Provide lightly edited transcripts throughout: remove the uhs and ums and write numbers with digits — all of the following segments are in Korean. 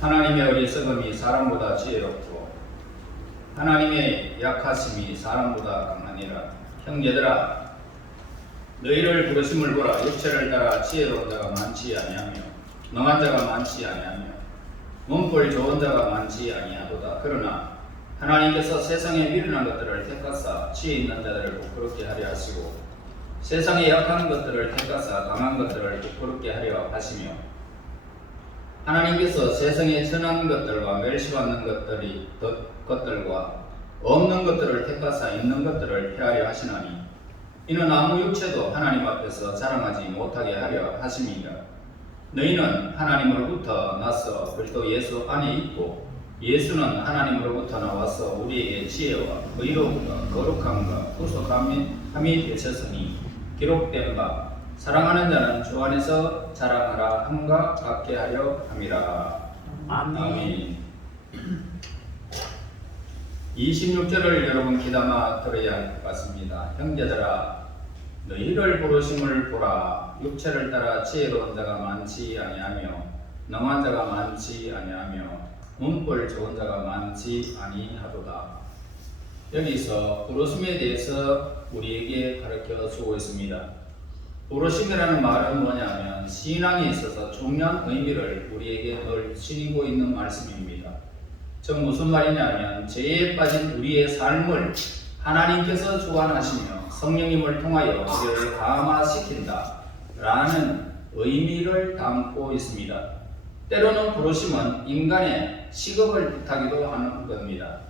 하나님의 어리석음이 사람보다 지혜롭고 하나님의 약하심이 사람보다 강하니라. 형제들아, 너희를 부르심을 보라. 육체를 따라 지혜로운 자가 많지 아니하며 능한 자가 많지 아니하며 문벌 좋은 자가 많지 아니하도다. 그러나 하나님께서 세상에 미련한 것들을 택하사 지혜 있는 자들을 부끄럽게 하려 하시고 세상에 약한 것들을 택하사 강한 것들을 부끄럽게 하려 하시며 하나님께서 세상에 천한 것들과 멸시받는 것들과 없는 것들을 택하사 있는 것들을 폐하려 하시나니 이는 아무 육체도 하나님 앞에서 자랑하지 못하게 하려 하심이니라. 너희는 하나님으로부터 나서 그리스도 예수 안에 있고 예수는 하나님으로부터 나와서 우리에게 지혜와 의로움과 거룩함과 구속함이 되셨으니 기록된 바 사랑하는 자는 주 안에서 자랑하라 함과 같게 하려 함이라. 아멘. 26절을 여러분 귀담아 들어야 할 것 같습니다. 형제들아, 너희를 부르심을 보라. 육체를 따라 지혜로운 자가 많지 아니하며 능한 자가 많지 아니하며 문벌 좋은 자가 많지 아니하도다. 여기서 부르심에 대해서 우리에게 가르쳐 주고 있습니다. 부르심이라는 말은 뭐냐면 신앙에 있어서 중요한 의미를 우리에게 늘 지니고 있는 말씀입니다. 즉 무슨 말이냐면 죄에 빠진 우리의 삶을 하나님께서 주관하시며 성령님을 통하여 우리를 감화시킨다 라는 의미를 담고 있습니다. 때로는 부르심은 인간의 직업을 뜻하기도 하는 겁니다.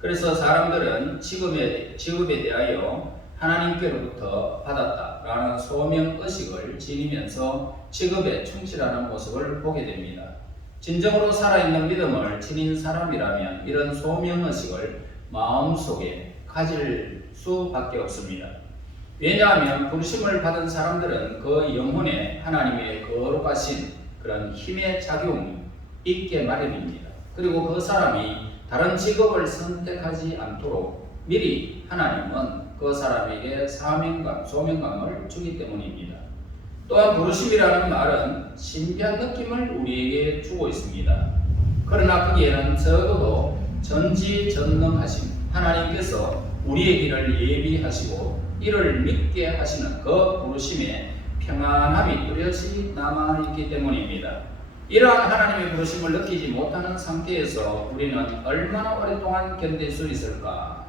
그래서 사람들은 직업에 대하여 하나님께로부터 받았다라는 소명의식을 지니면서 직업에 충실하는 모습을 보게 됩니다. 진정으로 살아있는 믿음을 지닌 사람이라면 이런 소명의식을 마음속에 가질 수밖에 없습니다. 왜냐하면 부르심을 받은 사람들은 그 영혼에 하나님의 거룩하신 그런 힘의 작용이 있게 마련입니다. 그리고 그 사람이 다른 직업을 선택하지 않도록 미리 하나님은 그 사람에게 사명감, 소명감을 주기 때문입니다. 또한 부르심이라는 말은 신비한 느낌을 우리에게 주고 있습니다. 그러나 거기에는 적어도 전지전능하신 하나님께서 우리의 길을 예비하시고 이를 믿게 하시는 그 부르심에 평안함이 뚜렷이 남아있기 때문입니다. 이러한 하나님의 부르심을 느끼지 못하는 상태에서 우리는 얼마나 오랫동안 견딜 수 있을까?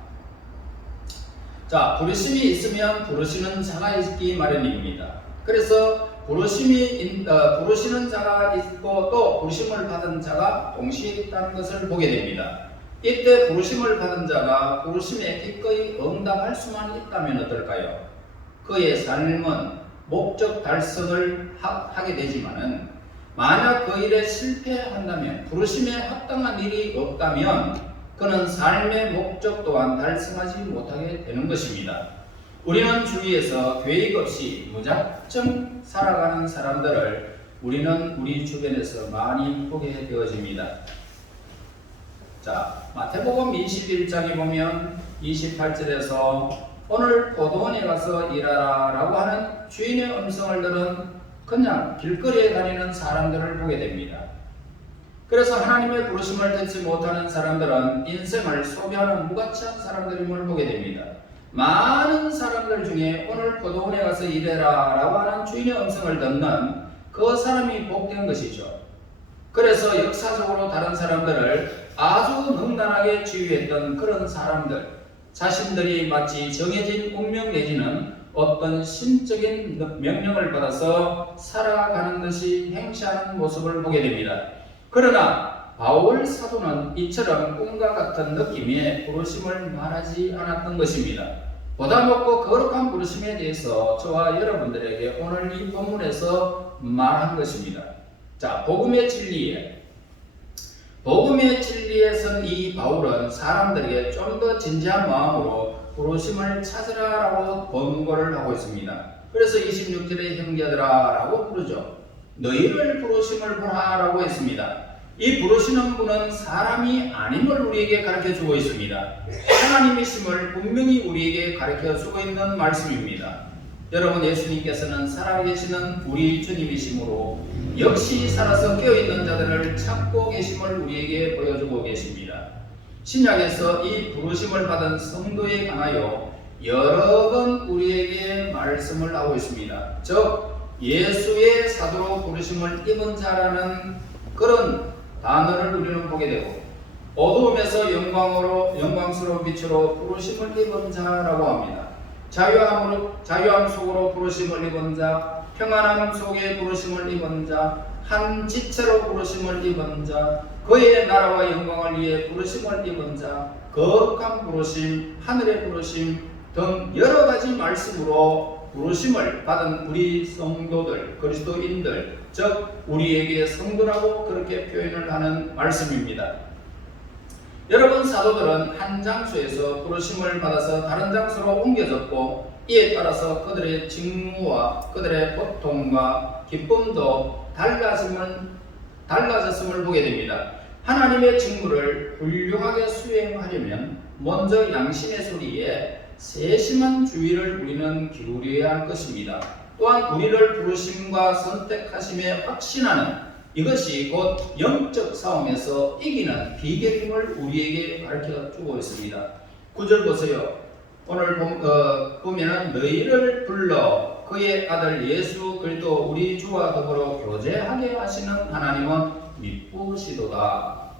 자, 부르심이 있으면 부르시는 자가 있기 마련입니다. 그래서 부르시는 자가 있고 또 부르심을 받은 자가 동시에 있다는 것을 보게 됩니다. 이때 부르심을 받은 자가 부르심에 기꺼이 응답할 수만 있다면 어떨까요? 그의 삶은 목적 달성을 하게 되지만은 만약 그 일에 실패한다면 부르심에 합당한 일이 없다면 그는 삶의 목적 또한 달성하지 못하게 되는 것입니다. 우리는 주위에서 계획 없이 무작정 살아가는 사람들을 우리는 우리 주변에서 많이 보게 되어집니다. 자, 마태복음 21장에 보면 28절에서 오늘 포도원에 가서 일하라 라고 하는 주인의 음성을 들은 그냥 길거리에 다니는 사람들을 보게 됩니다. 그래서 하나님의 부르심을 듣지 못하는 사람들은 인생을 소비하는 무가치한 사람들임을 보게 됩니다. 많은 사람들 중에 오늘 포도원에 가서 일해라 라고 하는 주인의 음성을 듣는 그 사람이 복된 것이죠. 그래서 역사적으로 다른 사람들을 아주 능단하게 지휘했던 그런 사람들, 자신들이 마치 정해진 운명 내지는 어떤 신적인 명령을 받아서 살아가는 듯이 행시하는 모습을 보게 됩니다. 그러나 바울 사도는 이처럼 꿈과 같은 느낌의 부르심을 말하지 않았던 것입니다. 보다 높고 거룩한 부르심에 대해서 저와 여러분들에게 오늘 이 본문에서 말한 것입니다. 자, 복음의 진리에 선 이 바울은 사람들에게 좀 더 진지한 마음으로 부르심을 찾으라라고 권고를 하고 있습니다. 그래서 26절에 형제들아 라고 부르죠. 너희를 부르심을 보라 라고 했습니다. 이 부르시는 분은 사람이 아님을 우리에게 가르쳐 주고 있습니다. 하나님이심을 분명히 우리에게 가르쳐 주고 있는 말씀입니다. 여러분, 예수님께서는 살아계시는 우리 주님이시므로 역시 살아서 깨어있는 자들을 찾고 계심을 우리에게 보여주고 계십니다. 신약에서 이 부르심을 받은 성도에 관하여 여러 번 우리에게 말씀을 하고 있습니다. 즉 예수의 사도로 부르심을 입은 자라는 그런 단어를 우리는 보게 되고, 어두움에서 영광스러운 빛으로 부르심을 입은 자라고 합니다. 자유함 속으로 부르심을 입은 자, 평안함 속에 부르심을 입은 자, 한 지체로 부르심을 입은 자, 그의 나라와 영광을 위해 부르심을 입은 자, 거룩한 부르심, 하늘의 부르심 등 여러 가지 말씀으로 부르심을 받은 우리 성도들, 그리스도인들, 즉 우리에게 성도라고 그렇게 표현을 하는 말씀입니다. 여러분, 사도들은 한 장소에서 부르심을 받아서 다른 장소로 옮겨졌고, 이에 따라서 그들의 직무와 그들의 고통과 기쁨도 달라졌음을 보게 됩니다. 하나님의 직무를 훌륭하게 수행하려면 먼저 양심의 소리에 세심한 주의를 우리는 기울여야 할 것입니다. 또한 우리를 부르심과 선택하심에 확신하는 이것이 곧 영적 싸움에서 이기는 비결임을 우리에게 가르쳐 주고 있습니다. 9절 보세요. 오늘 보면은 너희를 불러 그의 아들 예수 그리스도 우리 주와 더불어 교제하게 하시는 하나님은 미쁘시도다.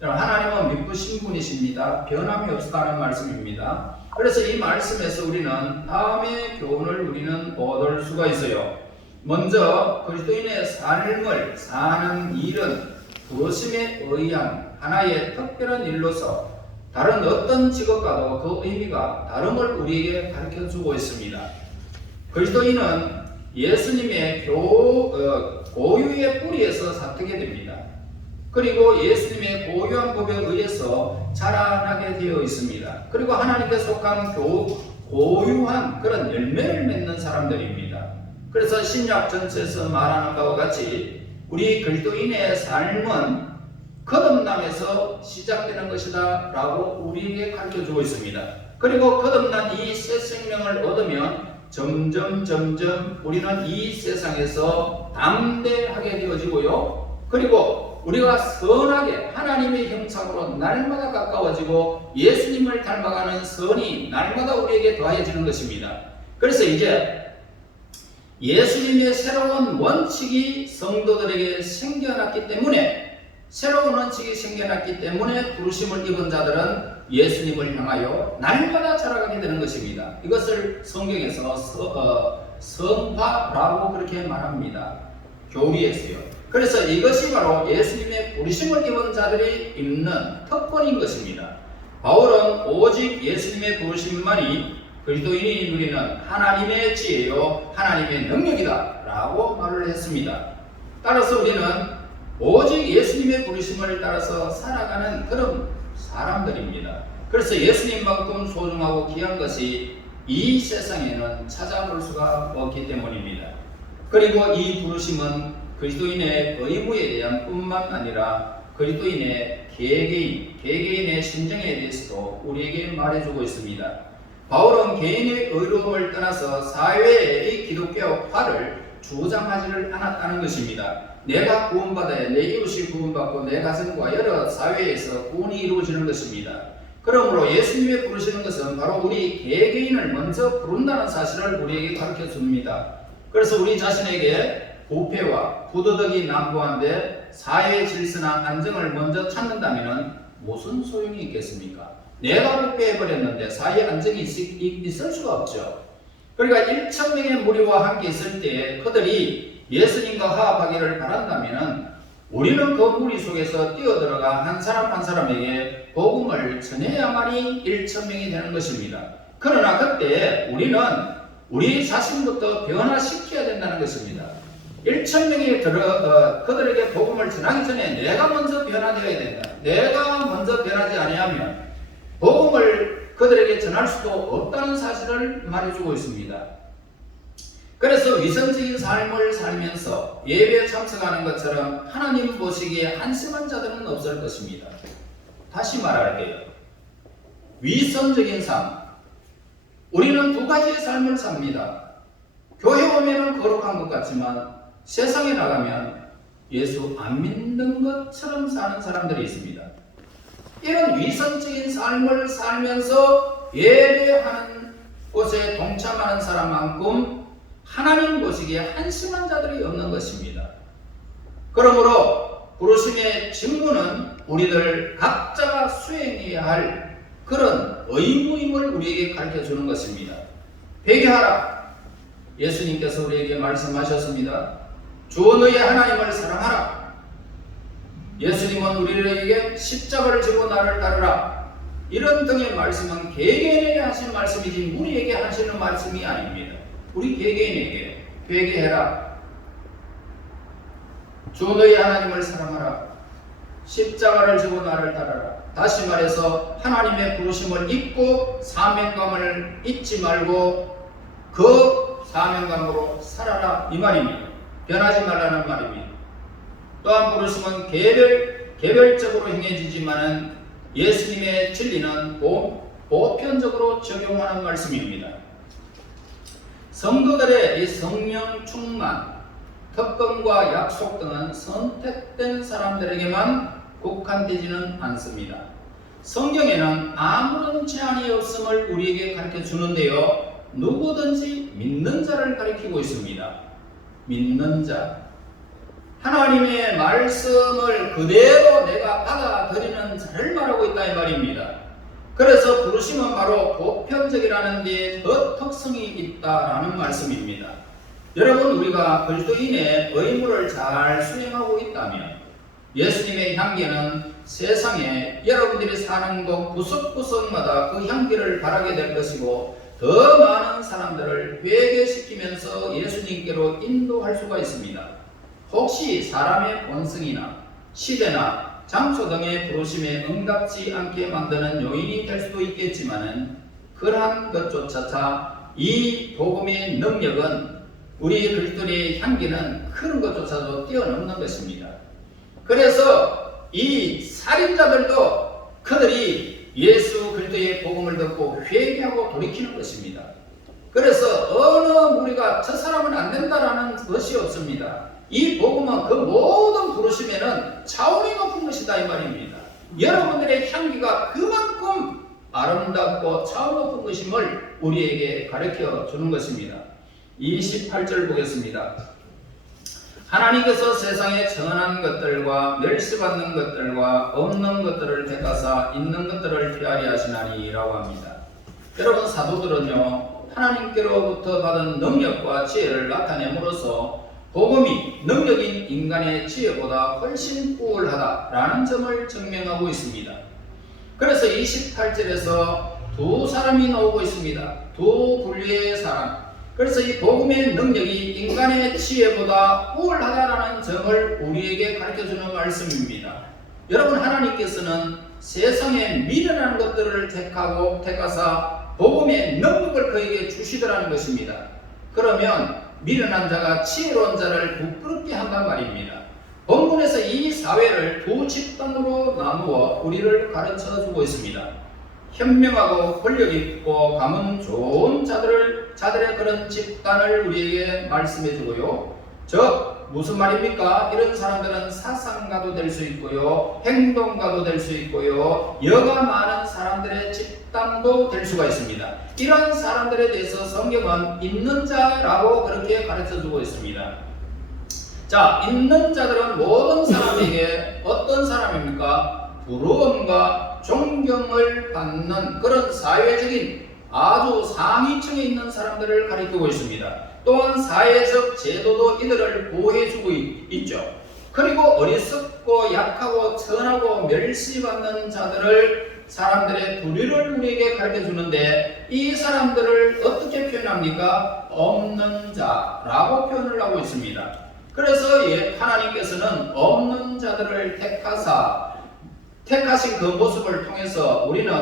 하나님은 미쁘신 분이십니다. 변함이 없다는 말씀입니다. 그래서 이 말씀에서 우리는 다음의 교훈을 우리는 얻을 수가 있어요. 먼저 그리스도인의 삶을 사는 일은 부르심에 의한 하나의 특별한 일로서 다른 어떤 직업과도 그 의미가 다름을 우리에게 가르쳐주고 있습니다. 그리스도인은 예수님의 고유의 뿌리에서 삭히게 됩니다. 그리고 예수님의 고유한 법에 의해서 자라나게 되어 있습니다. 그리고 하나님께 속한 고유한 그런 열매를 맺는 사람들입니다. 그래서 신약 전체에서 말하는 것과 같이 우리 그리스도인의 삶은 거듭남에서 시작되는 것이다 라고 우리에게 가르쳐주고 있습니다. 그리고 거듭난 이 새 생명을 얻으면 점점 우리는 이 세상에서 담대하게 되어지고요. 그리고 우리가 선하게 하나님의 형상으로 날마다 가까워지고 예수님을 닮아가는 선이 날마다 우리에게 더해지는 것입니다. 그래서 이제 예수님의 새로운 원칙이 성도들에게 생겨났기 때문에 부르심을 입은 자들은 예수님을 향하여 날마다 자라가게 되는 것입니다. 이것을 성경에서 성화라고 그렇게 말합니다. 교리에서요. 그래서 이것이 바로 예수님의 부르심을 입은 자들이 입는 특권인 것입니다. 바울은 오직 예수님의 부르심만이 그리스도인이 누리는 하나님의 지혜요 하나님의 능력이다 라고 말을 했습니다. 따라서 우리는 오직 예수님의 부르심을 따라서 살아가는 그런 사람들입니다. 그래서 예수님만큼 소중하고 귀한 것이 이 세상에는 찾아볼 수가 없기 때문입니다. 그리고 이 부르심은 그리스도인의 의무에 대한 뿐만 아니라 그리스도인의 개개인의 심정에 대해서도 우리에게 말해주고 있습니다. 바울은 개인의 의로움을 떠나서 사회의 기독교화를 주장하지를 않았다는 것입니다. 내가 구원받아야 내 이웃이 구원받고 내 가정과 여러 사회에서 구원이 이루어지는 것입니다. 그러므로 예수님의 부르시는 것은 바로 우리 개개인을 먼저 부른다는 사실을 우리에게 가르쳐 줍니다. 그래서 우리 자신에게 부패와 부도덕이 난무한데 사회 질서나 안정을 먼저 찾는다면 무슨 소용이 있겠습니까? 내가 부패해버렸는데 사회 안정이 있을 수가 없죠. 그러니까 1,000명의 무리와 함께 있을 때 그들이 예수님과 화합하기를 바란다면 우리는 그 무리 속에서 뛰어들어가 한 사람 한 사람에게 복음을 전해야만이 1,000명이 되는 것입니다. 그러나 그때 우리는 우리 자신부터 변화시켜야 된다는 것입니다. 1,000명이 그들에게 복음을 전하기 전에 내가 먼저 변화되어야 된다. 내가 먼저 변하지 아니하면 복음을 그들에게 전할 수도 없다는 사실을 말해주고 있습니다. 그래서 위선적인 삶을 살면서 예배에 참석하는 것처럼 하나님 보시기에 한심한 자들은 없을 것입니다. 다시 말할게요. 위선적인 삶. 우리는 두 가지의 삶을 삽니다. 교회 오면은 거룩한 것 같지만 세상에 나가면 예수 안 믿는 것처럼 사는 사람들이 있습니다. 이런 위선적인 삶을 살면서 예배하는 곳에 동참하는 사람만큼 하나님 보시기에 한심한 자들이 없는 것입니다. 그러므로 부르심의 직무는 우리들 각자가 수행해야 할 그런 의무임을 우리에게 가르쳐 주는 것입니다. 회개하라. 예수님께서 우리에게 말씀하셨습니다. 주 너의 하나님을 사랑하라. 예수님은 우리에게 십자가를 지고 나를 따르라. 이런 등의 말씀은 개개인에게 하신 말씀이지 우리에게 하시는 말씀이 아닙니다. 우리 개개인에게 회개해라. 주 너의 하나님을 사랑하라. 십자가를 지고 나를 따르라. 다시 말해서 하나님의 부르심을 잊고 사명감을 잊지 말고 그 사명감으로 살아라 이 말입니다. 변하지 말라는 말입니다. 또한 부르심은 개별적으로 행해지지만은 예수님의 진리는 보편적으로 적용하는 말씀입니다. 성도들의 이 성령 충만, 특권과 약속 등은 선택된 사람들에게만 국한되지는 않습니다. 성경에는 아무런 제한이 없음을 우리에게 가르쳐 주는데요. 누구든지 믿는 자를 가리키고 있습니다. 믿는 자. 하나님의 말씀을 그대로 내가 받아들이는 자를 말하고 있다 이 말입니다. 그래서 부르심은 바로 보편적이라는 데 더 특성이 있다라는 말씀입니다. 여러분, 우리가 그리스도인의 의무를 잘 수행하고 있다면 예수님의 향기는 세상에 여러분들이 사는 곳 구석구석마다 그 향기를 바라게 될 것이고 더 많은 사람들을 회개시키면서 예수님께로 인도할 수가 있습니다. 혹시 사람의 본성이나 시대나 장소 등의 부르심에 응답지 않게 만드는 요인이 될 수도 있겠지만은 그러한 것조차 이 복음의 능력은 우리 그리스도의 향기는 그런 것조차도 뛰어넘는 것입니다. 그래서 이 살인자들도 그들이 예수 그리스도의 복음을 듣고 회개하고 돌이키는 것입니다. 그래서 어느 무리가 저 사람은 안 된다라는 것이 없습니다. 이 복음은 그 모든 부르심에는 차원이 높은 것이다 이 말입니다. 여러분들의 향기가 그만큼 아름답고 차원 높은 것임을 우리에게 가르쳐 주는 것입니다. 28절 보겠습니다. 하나님께서 세상에 정한 것들과 멸시받는 것들과 없는 것들을 택하사 있는 것들을 피하리 하시나니 라고 합니다. 여러분, 사도들은요 하나님께로부터 받은 능력과 지혜를 나타냄으로써 복음이 능력인 인간의 지혜보다 훨씬 우월하다라는 점을 증명하고 있습니다. 그래서 28절에서 두 사람이 나오고 있습니다. 두 분류의 사람. 그래서 이 복음의 능력이 인간의 지혜보다 우월하다라는 점을 우리에게 가르쳐주는 말씀입니다. 여러분, 하나님께서는 세상에 미련한 것들을 택하사 복음의 능력을 그에게 주시더라는 것입니다. 그러면 미련한 자가 지혜로운 자를 부끄럽게 한단 말입니다. 본문에서 이 사회를 두 집단으로 나누어 우리를 가르쳐주고 있습니다. 현명하고 권력있고 가문 좋은 자들의 그런 집단을 우리에게 말씀해주고요. 즉 무슨 말입니까? 이런 사람들은 사상가도 될 수 있고요, 행동가도 될 수 있고요, 여가 많은 사람들의 집단도 될 수가 있습니다. 이런 사람들에 대해서 성경은 있는 자라고 그렇게 가르쳐주고 있습니다. 자, 있는 자들은 모든 사람에게 어떤 사람입니까? 부러움과 존경을 받는 그런 사회적인 아주 상위층에 있는 사람들을 가리키고 있습니다. 또한 사회적 제도도 이들을 보호해주고 있죠. 그리고 어리석고 약하고 천하고 멸시받는 자들을 사람들의 부류를 우리에게 가르쳐주는데 이 사람들을 어떻게 표현합니까? 없는 자라고 표현을 하고 있습니다. 그래서 하나님께서는 없는 자들을 택하신 그 모습을 통해서 우리는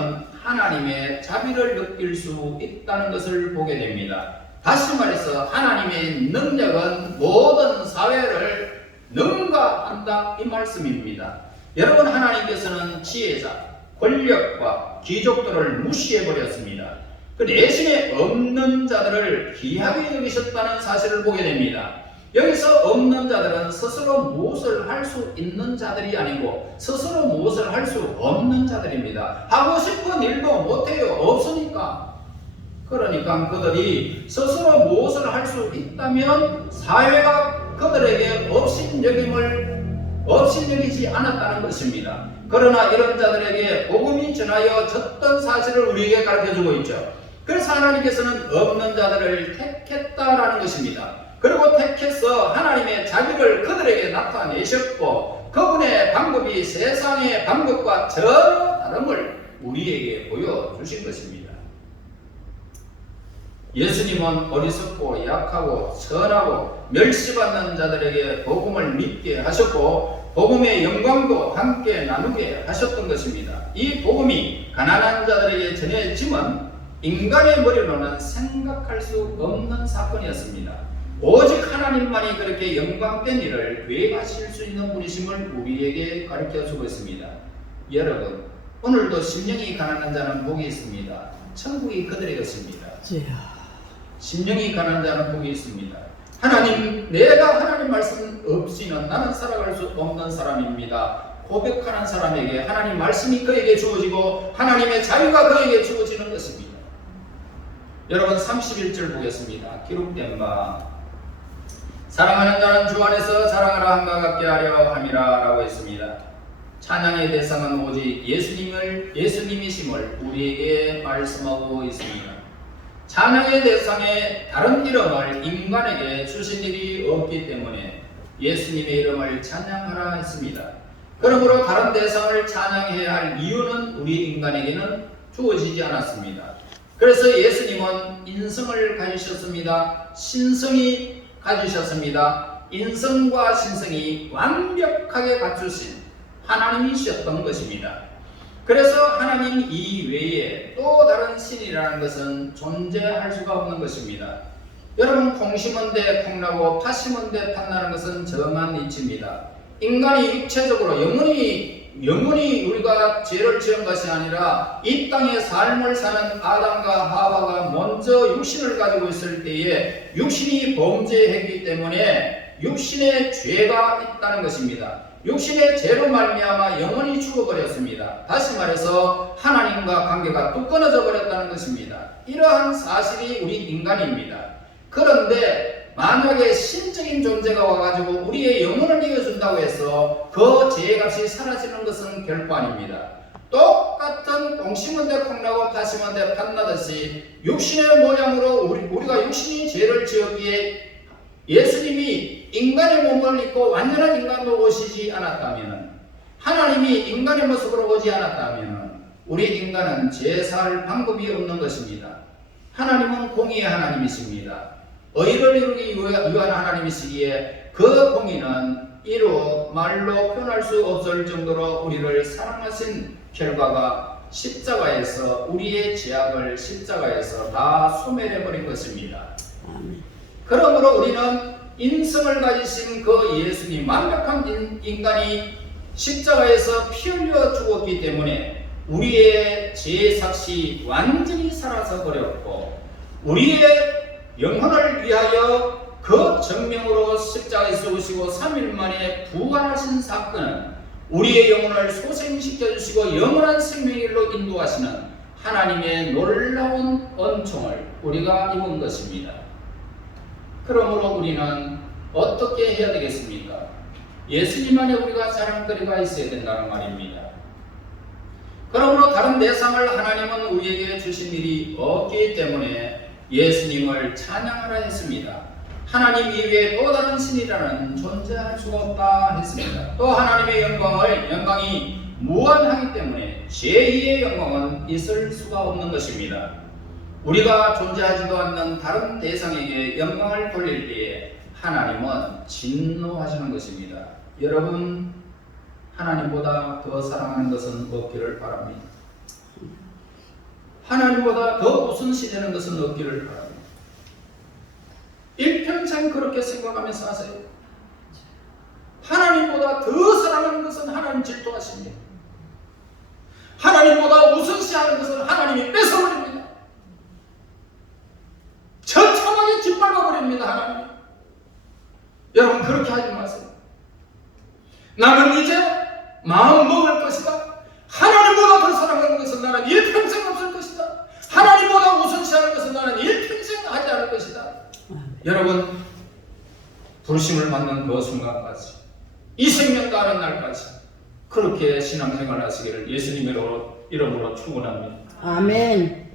하나님의 자비를 느낄 수 있다는 것을 보게 됩니다. 다시 말해서 하나님의 능력은 모든 사회를 능가한다 이 말씀입니다. 여러분, 하나님께서는 지혜자, 권력과 귀족들을 무시해버렸습니다. 그 내심에 없는 자들을 귀하게 여기셨다는 사실을 보게 됩니다. 여기서 없는 자들은 스스로 무엇을 할 수 있는 자들이 아니고 스스로 무엇을 할 수 없는 자들입니다. 하고 싶은 일도 못해요. 없으니까. 그러니까 그들이 스스로 무엇을 할 수 있다면 사회가 그들에게 업신여기지 않았다는 것입니다. 그러나 이런 자들에게 복음이 전하여 졌던 사실을 우리에게 가르쳐주고 있죠. 그래서 하나님께서는 없는 자들을 택했다라는 것입니다. 그리고 택해서 하나님의 자비를 그들에게 나타내셨고 그분의 방법이 세상의 방법과 전혀 다름을 우리에게 보여주신 것입니다. 예수님은 어리석고 약하고 선하고 멸시받는 자들에게 복음을 믿게 하셨고 복음의 영광도 함께 나누게 하셨던 것입니다. 이 복음이 가난한 자들에게 전해짐은 인간의 머리로는 생각할 수 없는 사건이었습니다. 오직 하나님만이 그렇게 영광된 일을 계획하실 수 있는 분이심을 우리에게 가르쳐주고 있습니다. 여러분, 오늘도 심령이 가난한 자는 복이 있습니다. 천국이 그들에게 있습니다. 심령이 가난한 자는 복이 있습니다. 내가 하나님 말씀 없이는 나는 살아갈 수 없는 사람입니다. 고백하는 사람에게 하나님 말씀이 그에게 주어지고 하나님의 자유가 그에게 주어지는 것입니다. 여러분 31절 보겠습니다. 기록된 바 사랑하는 자는 주 안에서 사랑하라 함과 같게 하려 함이라 라고 했습니다. 찬양의 대상은 오직 예수님이심을 우리에게 말씀하고 있습니다. 찬양의 대상에 다른 이름을 인간에게 주신 일이 없기 때문에 예수님의 이름을 찬양하라 했습니다. 그러므로 다른 대상을 찬양해야 할 이유는 우리 인간에게는 주어지지 않았습니다. 그래서 예수님은 인성을 가지셨습니다. 신성이 가지셨습니다. 인성과 신성이 완벽하게 갖추신 하나님이셨던 것입니다. 그래서 하나님 이외에 또 다른 신이라는 것은 존재할 수가 없는 것입니다. 여러분 콩 심은 데 콩나고 팥 심은 데 팥나는 것은 정한 이치입니다. 인간이 육체적으로 영원히 우리가 죄를 지은 것이 아니라 이 땅의 삶을 사는 아담과 하와가 먼저 육신을 가지고 있을 때에 육신이 범죄했기 때문에 육신의 죄가 있다는 것입니다. 육신의 죄로 말미암아 영원히 죽어버렸습니다. 다시 말해서 하나님과 관계가 뚝 끊어져 버렸다는 것입니다. 이러한 사실이 우리 인간입니다. 그런데 만약에 신적인 존재가 와가지고 우리의 영혼을 이어준다고 해서 그 죄값이 사라지는 것은 결코 아닙니다. 똑같은 콩 심은 데 콩나고 팥 심은 데 팥나듯이 육신의 모양으로 우리가 육신이 죄를 지었기에 예수님이 인간의 몸을 입고 완전한 인간으로 오시지 않았다면, 하나님이 인간의 모습으로 오지 않았다면 우리 인간은 죄 살 방법이 없는 것입니다. 하나님은 공의의 하나님이십니다. 의를 이루기 위한 하나님이시기에 그 공의는 말로 표현할 수 없을 정도로 우리를 사랑하신 결과가 십자가에서 우리의 죄악을 십자가에서 다 소멸해버린 것입니다. 그러므로 우리는 인성을 가지신 그 예수님, 완벽한 인간이 십자가에서 피 흘려 죽었기 때문에 우리의 죄 삭시 완전히 사라져 버렸고 우리의 영혼을 위하여 그 정명으로 십자가에 죽으시고 3일 만에 부활하신 사건은 우리의 영혼을 소생시켜 주시고 영원한 생명의 길로 인도하시는 하나님의 놀라운 은총을 우리가 입은 것입니다. 그러므로 우리는 어떻게 해야 되겠습니까? 예수님 안에 우리가 자랑거리가 있어야 된다는 말입니다. 그러므로 다른 대상을 하나님은 우리에게 주신 일이 없기 때문에 예수님을 찬양하라 했습니다. 하나님 이외에 또 다른 신이라는 존재할 수가 없다 했습니다. 또 하나님의 영광이 무한하기 때문에 제2의 영광은 있을 수가 없는 것입니다. 우리가 존재하지도 않는 다른 대상에게 영광을 돌릴 때에 하나님은 진노하시는 것입니다. 여러분, 하나님보다 더 사랑하는 것은 없기를 바랍니다. 하나님보다 더 우선시되는 것은 없기를 바랍니다. 일평생 그렇게 생각하면서 하세요. 하나님보다 더 사랑하는 것은 하나님 질투하십니다. 하나님보다 우선시하는 것은 하나님이 뺏어버립니다. 나는 이제 마음 먹을 것이다. 하나님보다 더 사랑하는 것은 나는 일평생 없을 것이다. 하나님보다 우선시하는 것은 나는 일평생 하지 않을 것이다. 여러분, 부르심을 받는 그 순간까지, 이 생명 다하는 날까지 그렇게 신앙생활 하시기를 예수님의 이름으로 축원합니다. 아멘.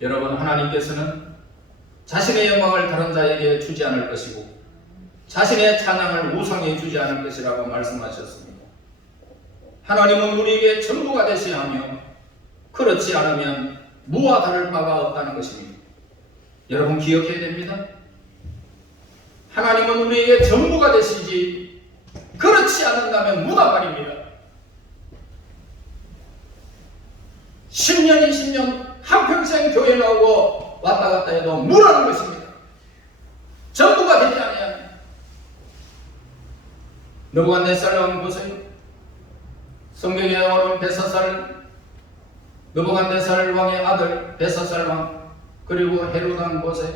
여러분, 하나님께서는 자신의 영광을 다른 자에게 주지 않을 것이고 자신의 찬양을 우상에 주지 않을 것이라고 말씀하셨습니다. 하나님은 우리에게 전부가 되셔야 하며 그렇지 않으면 무와 다를 바가 없다는 것입니다. 여러분, 기억해야 됩니다. 하나님은 우리에게 전부가 되시지 그렇지 않는다면 무다 말입니다. 10년, 20년 한평생 교회 나오고 왔다 갔다 해도 무라는 것입니다. 전부가 되지 않으면. 느부갓네살 왕 보세요. 성경에 나오는 벨사살, 느부갓네살 왕의 아들 벨사살 왕, 그리고 헤롯 왕 보세요.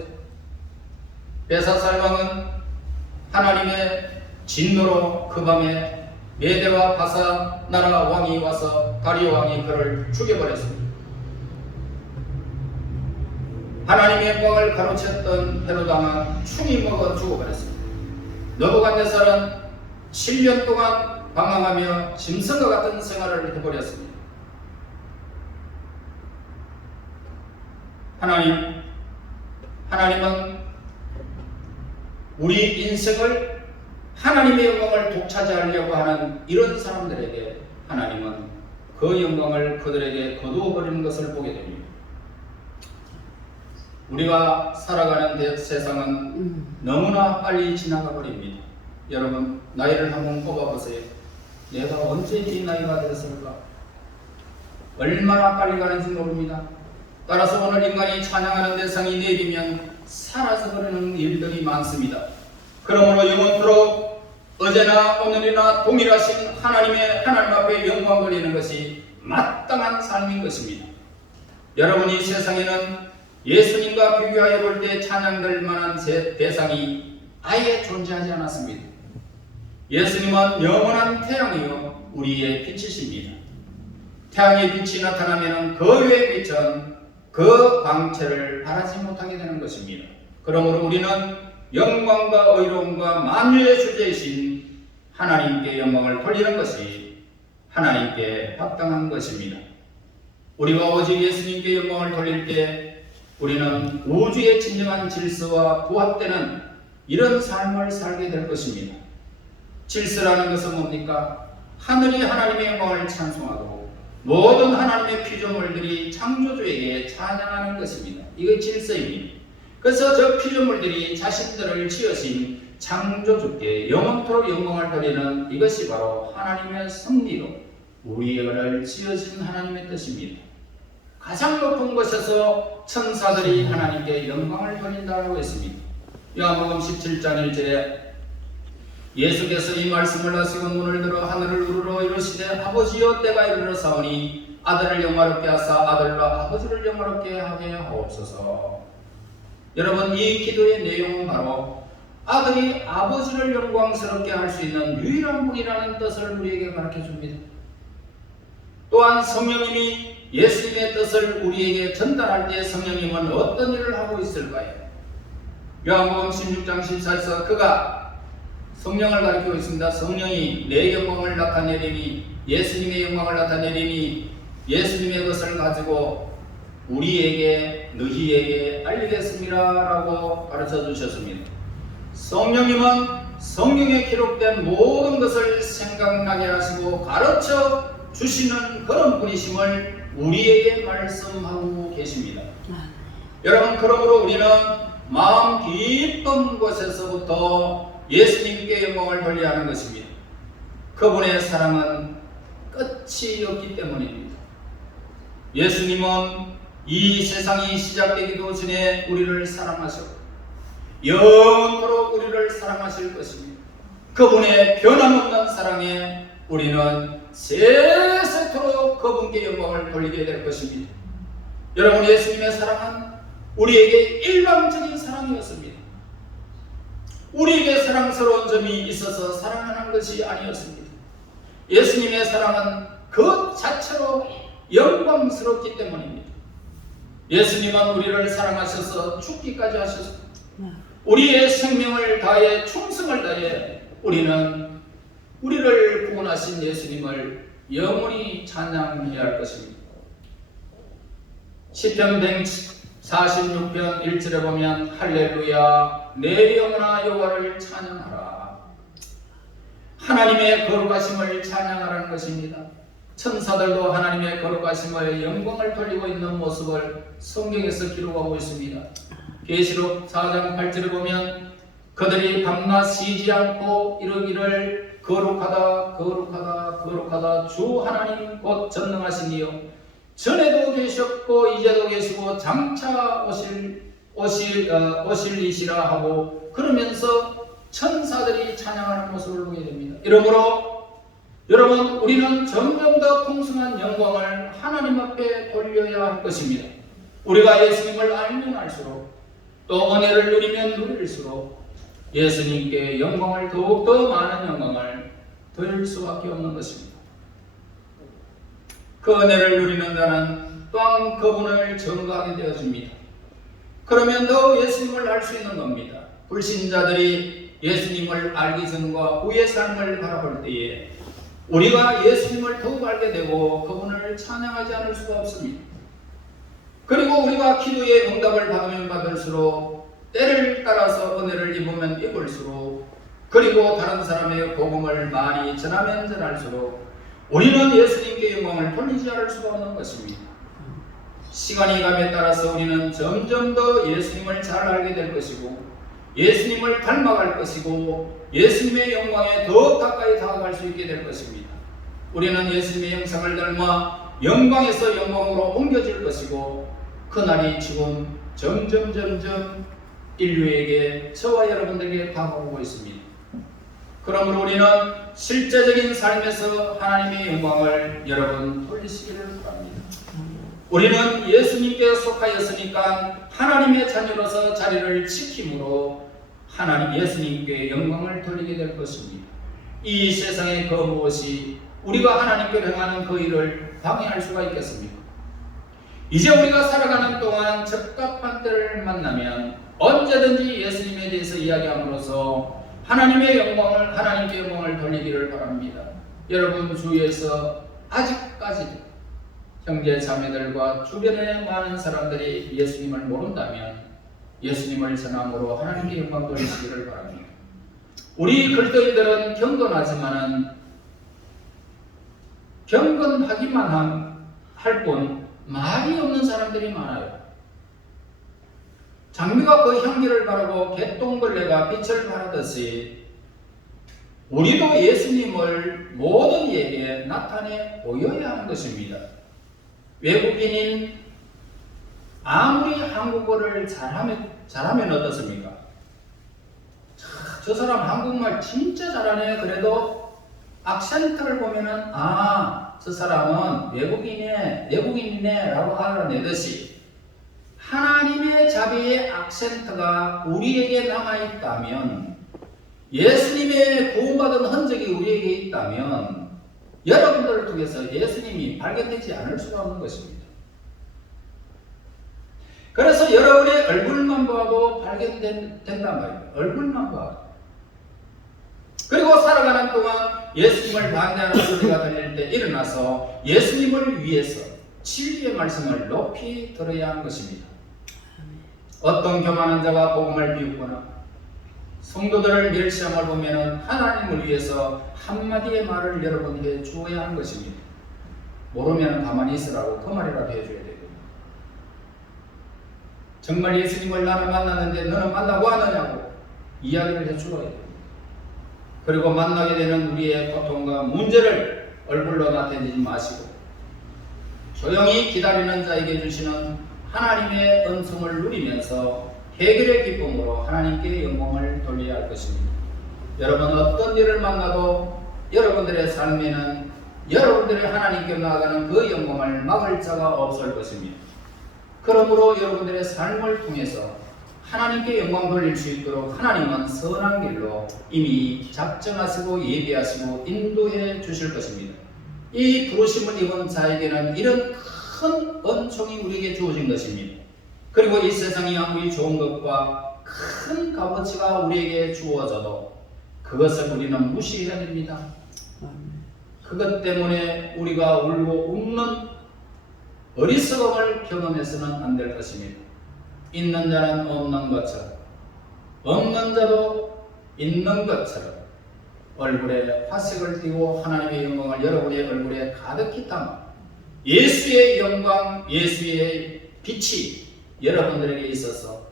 벨사살 왕은 하나님의 진노로 그 밤에 메대와 바사 나라 왕이 와서 다리오 왕이 그를 죽여버렸습니다. 하나님의 영광을 가로챘던 헤롯 왕은 충이 먹어 죽어버렸습니다. 느부갓네살은 7년 동안 방황하며 짐승과 같은 생활을 해버렸습니다. 하나님은 우리 인생을 하나님의 영광을 독차지하려고 하는 이런 사람들에게 하나님은 그 영광을 그들에게 거두어 버리는 것을 보게 됩니다. 우리가 살아가는 세상은 너무나 빨리 지나가 버립니다. 여러분, 나이를 한번 꼽아보세요. 내가 언제 이 나이가 되었을까? 얼마나 빨리 가는지 모릅니다. 따라서 오늘 인간이 찬양하는 대상이 내리면 사라져버리는 일들이 많습니다. 그러므로 영원토록 어제나 오늘이나 동일하신 하나님 앞에 영광 돌리는 것이 마땅한 삶인 것입니다. 여러분, 이 세상에는 예수님과 비교하여 볼 때 찬양될 만한 대상이 아예 존재하지 않았습니다. 예수님은 영원한 태양이요 우리의 빛이십니다. 태양의 빛이 나타나면 그 외의 빛은 그 광채를 발하지 못하게 되는 것입니다. 그러므로 우리는 영광과 의로움과 만유의 주제이신 하나님께 영광을 돌리는 것이 하나님께 합당한 것입니다. 우리가 오직 예수님께 영광을 돌릴 때 우리는 우주의 진정한 질서와 부합되는 이런 삶을 살게 될 것입니다. 질서라는 것은 뭡니까? 하늘이 하나님의 영광을 찬송하고 모든 하나님의 피조물들이 창조주에게 찬양하는 것입니다. 이게 질서입니다. 그래서 저 피조물들이 자신들을 지으신 창조주께 영원토록 영광을 돌리는 이것이 바로 하나님의 섭리로 우리를 지으신 하나님의 뜻입니다. 가장 높은 곳에서 천사들이 하나님께 영광을 돌린다고 했습니다. 요한복음 17장 1절에 예수께서 이 말씀을 하시고 문을 들어 하늘을 우러러 이르시되 아버지여 때가 이르렀사오니 아들을 영화롭게 하사 아들과 아버지를 영화롭게 하게 하옵소서. 여러분, 이 기도의 내용은 바로 아들이 아버지를 영광스럽게 할 수 있는 유일한 분이라는 뜻을 우리에게 가르쳐 줍니다. 또한 성령님이 예수님의 뜻을 우리에게 전달할 때 성령님은 어떤 일을 하고 있을까요? 요한복음 16장 14절에서 그가 성령을 가리키고 있습니다. 성령이 내 영광을 나타내리니 예수님의 영광을 나타내리니 예수님의 것을 가지고 우리에게 너희에게 알리겠습니다 라고 가르쳐 주셨습니다. 성령님은 성경에 기록된 모든 것을 생각나게 하시고 가르쳐 주시는 그런 분이심을 우리에게 말씀하고 계십니다. 여러분, 그러므로 우리는 마음 깊은 곳에서부터 예수님께 영광을 돌려야 하는 것입니다. 그분의 사랑은 끝이 없기 때문입니다. 예수님은 이 세상이 시작되기도 전에 우리를 사랑하셨고 영원토록 우리를 사랑하실 것입니다. 그분의 변함없는 사랑에 우리는 세세토록 그분께 영광을 돌리게 될 것입니다. 여러분, 예수님의 사랑은 우리에게 일방적인 사랑이었습니다. 우리에게 사랑스러운 점이 있어서 사랑하는 것이 아니었습니다. 예수님의 사랑은 그 자체로 영광스럽기 때문입니다. 예수님은 우리를 사랑하셔서 죽기까지 하셨습니다. 우리의 생명을 다해 충성을 다해 우리를 구원하신 예수님을 영원히 찬양해야 할 것입니다. 시편 146편 1절에 보면 할렐루야 내 영혼아 여호와를 찬양하라. 하나님의 거룩하심을 찬양하라는 것입니다. 천사들도 하나님의 거룩하심을 영광을 돌리고 있는 모습을 성경에서 기록하고 있습니다. 계시록 4장 8절에 보면 그들이 밤낮 쉬지 않고 이르기를 거룩하다 거룩하다 거룩하다 주 하나님 곧 전능하시니요 전에도 계셨고 이제도 계시고 장차 오실이시라 하고 그러면서 천사들이 찬양하는 모습을 보게 됩니다. 이러므로 여러분 우리는 점점 더 풍성한 영광을 하나님 앞에 돌려야 할 것입니다. 우리가 예수님을 알면 알수록 또 은혜를 누리면 누릴수록 예수님께 영광을 더욱더 많은 영광을 돌릴 수밖에 없는 것입니다. 그 은혜를 누리는 자는 또한 그분을 증거하게 되어집니다. 그러면 더 예수님을 알 수 있는 겁니다. 불신자들이 예수님을 알기 전과 후의 삶을 바라볼 때에 우리가 예수님을 더욱 알게 되고 그분을 찬양하지 않을 수가 없습니다. 그리고 우리가 기도의 응답을 받으면 받을수록 때를 따라서 은혜를 입으면 입을수록 그리고 다른 사람의 복음을 많이 전하면 전할수록 우리는 예수님께 영광을 돌리지 않을 수가 없는 것입니다. 시간이 감에 따라서 우리는 점점 더 예수님을 잘 알게 될 것이고 예수님을 닮아갈 것이고 예수님의 영광에 더 가까이 다가갈 수 있게 될 것입니다. 우리는 예수님의 형상을 닮아 영광에서 영광으로 옮겨질 것이고 그날이 지금 점점 인류에게 저와 여러분들에게 다가오고 있습니다. 그러므로 우리는 실제적인 삶에서 하나님의 영광을 여러분 돌리시기를 바랍니다. 우리는 예수님께 속하였으니까 하나님의 자녀로서 자리를 지킴으로 하나님 예수님께 영광을 돌리게 될 것입니다. 이 세상의 그 무엇이 우리가 하나님께 행하는 그 일을 방해할 수가 있겠습니까? 이제 우리가 살아가는 동안 적합한 때를 만나면 언제든지 예수님에 대해서 이야기함으로써 하나님께 영광을 돌리기를 바랍니다. 여러분 주위에서 아직까지 형제 자매들과 주변의 많은 사람들이 예수님을 모른다면 예수님을 전함으로 하나님께 영광 돌리시기를 바랍니다. 우리 그리스도인들은 경건하지만은 경건하기만 할 뿐 말이 없는 사람들이 많아요. 장미가 그 향기를 바라고 개똥벌레가 빛을 바라듯이 우리도 예수님을 모든 이에게 나타내 보여야 하는 것입니다. 외국인인 아무리 한국어를 잘하면 어떻습니까? 저 사람 한국말 진짜 잘하네. 그래도 악센트를 보면은 저 사람은 외국인이네 라고 알아내듯이 하나님의 자비의 악센트가 우리에게 남아있다면 예수님의 구원받은 흔적이 우리에게 있다면 여러분들을 통해서 예수님이 발견되지 않을 수가 없는 것입니다. 그래서 여러분의 얼굴만 봐도 발견된단 말이에요. 얼굴만 봐도. 그리고 살아가는 동안 예수님을 반대하는 소리가 들릴 때 일어나서 예수님을 위해서 진리의 말씀을 높이 들어야 하는 것입니다. 어떤 교만한 자가 복음을 비웃거나 성도들을 멸시함을 보면 하나님을 위해서 한마디의 말을 여러분 해 주어야 하는 것입니다. 모르면 가만히 있으라고 그 말이라도 해줘야 되거든요. 정말 예수님을 나는 만났는데 너는 만나고 하느냐고 이야기를 해주어야 됩니다. 그리고 만나게 되는 우리의 고통과 문제를 얼굴로 나타내지 마시고 조용히 기다리는 자에게 주시는 하나님의 은총을 누리면서 해결의 기쁨으로 하나님께 영광을 돌려야 할 것입니다. 여러분 어떤 일을 만나도 여러분들의 삶에는 여러분들의 하나님께 나아가는 그 영광을 막을 자가 없을 것입니다. 그러므로 여러분들의 삶을 통해서 하나님께 영광 돌릴 수 있도록 하나님은 선한 길로 이미 작정하시고 예비하시고 인도해 주실 것입니다. 이 부르심을 입은 자에게는 이런 큰 은총이 우리에게 주어진 것입니다. 그리고 이 세상이 아무리 좋은 것과 큰 값어치가 우리에게 주어져도 그것을 우리는 무시해야 됩니다. 그것 때문에 우리가 울고 웃는 어리석음을 경험해서는 안 될 것입니다. 있는 자는 없는 것처럼, 없는 자도 있는 것처럼 얼굴에 화색을 띠고 하나님의 영광을 여러분의 얼굴에 가득히 담아 예수의 영광, 예수의 빛이 여러분들에게 있어서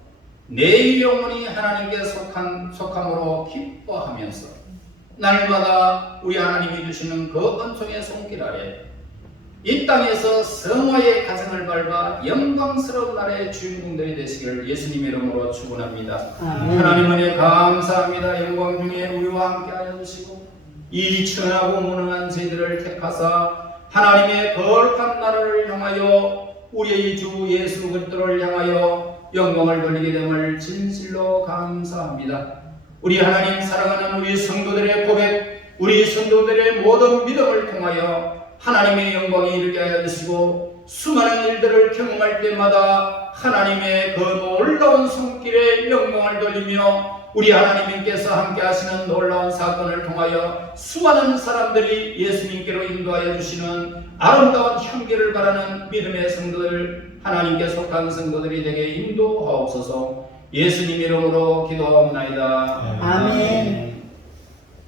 내 영혼이 하나님께 속함으로 기뻐하면서 날마다 우리 하나님이 주시는 그 은총의 손길 아래 이 땅에서 성화의 가정을 밟아 영광스러운 나라의 주인공들이 되시기를 예수님의 이름으로 축원합니다. 하나님 은혜 감사합니다. 영광 중에 우리와 함께하여 주시고 이 천하고 무능한 저희들을 택하사 하나님의 거룩한 나라를 향하여 우리의 주 예수 그리스도를 향하여 영광을 돌리게 됨을 진실로 감사합니다. 우리 하나님 사랑하는 우리 성도들의 고백, 우리 성도들의 모든 믿음을 통하여 하나님의 영광이 이르게 하여 주시고 수많은 일들을 경험할 때마다 하나님의 그 놀라운 손길에 영광을 돌리며 우리 하나님께서 함께 하시는 놀라운 사건을 통하여 수많은 사람들이 예수님께로 인도하여 주시는 아름다운 향기를 바라는 믿음의 성도들, 하나님께 속한 성도들이 되게 인도하옵소서. 예수님 이름으로 기도하옵나이다. 아멘.